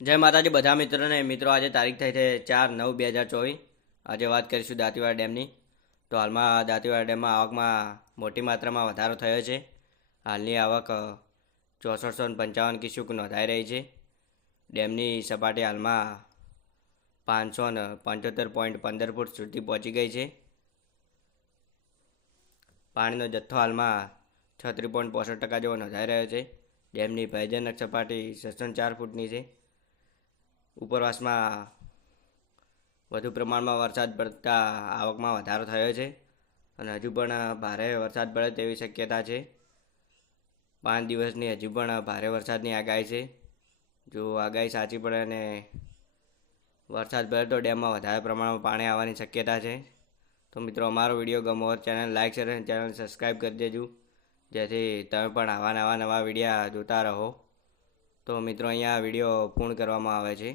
જય માતાજી બધા મિત્રોને મિત્રો આજે તારીખ થઈ છે 4/9/2024। આજે વાત કરીશું દાંતીવાડા ડેમની। તો હાલમાં દાંતીવાડા ડેમમાં આવકમાં મોટી માત્રામાં વધારો થયો છે। હાલની આવક 6455 ક્યુસેક નોંધાઈ રહી છે। ડેમની સપાટી હાલમાં 575.15 ફૂટ સુધી પહોંચી ગઈ છે। પાણીનો જથ્થો હાલમાં 36.65% જેવો નોંધાઈ રહ્યો છે। ડેમની ભયજનક સપાટી 604 ફૂટની છે। ઉપરવાસમાં વધુ પ્રમાણમાં વરસાદ પડતા આવકમાં વધારો થયો છે અને હજુ પણ ભારે વરસાદ પડે તેવી શક્યતા છે। 5 દિવસની હજુ પણ ભારે વરસાદની આગાહી છે। જો આગાહી સાચી પડે અને વરસાદ પડે તો ડેમમાં વધારે પ્રમાણમાં પાણી આવવાની શક્યતા છે। તો મિત્રો અમારો વિડીયો ગમો હોય ચેનલ લાઈક શેર અને ચેનલ સબસ્ક્રાઈબ કરી દેજો, જેથી તમે પણ આવા નવા વિડીયો જોતા રહો। તો મિત્રો અહીંયા વિડીયો પૂર્ણ કરવામાં આવે છે।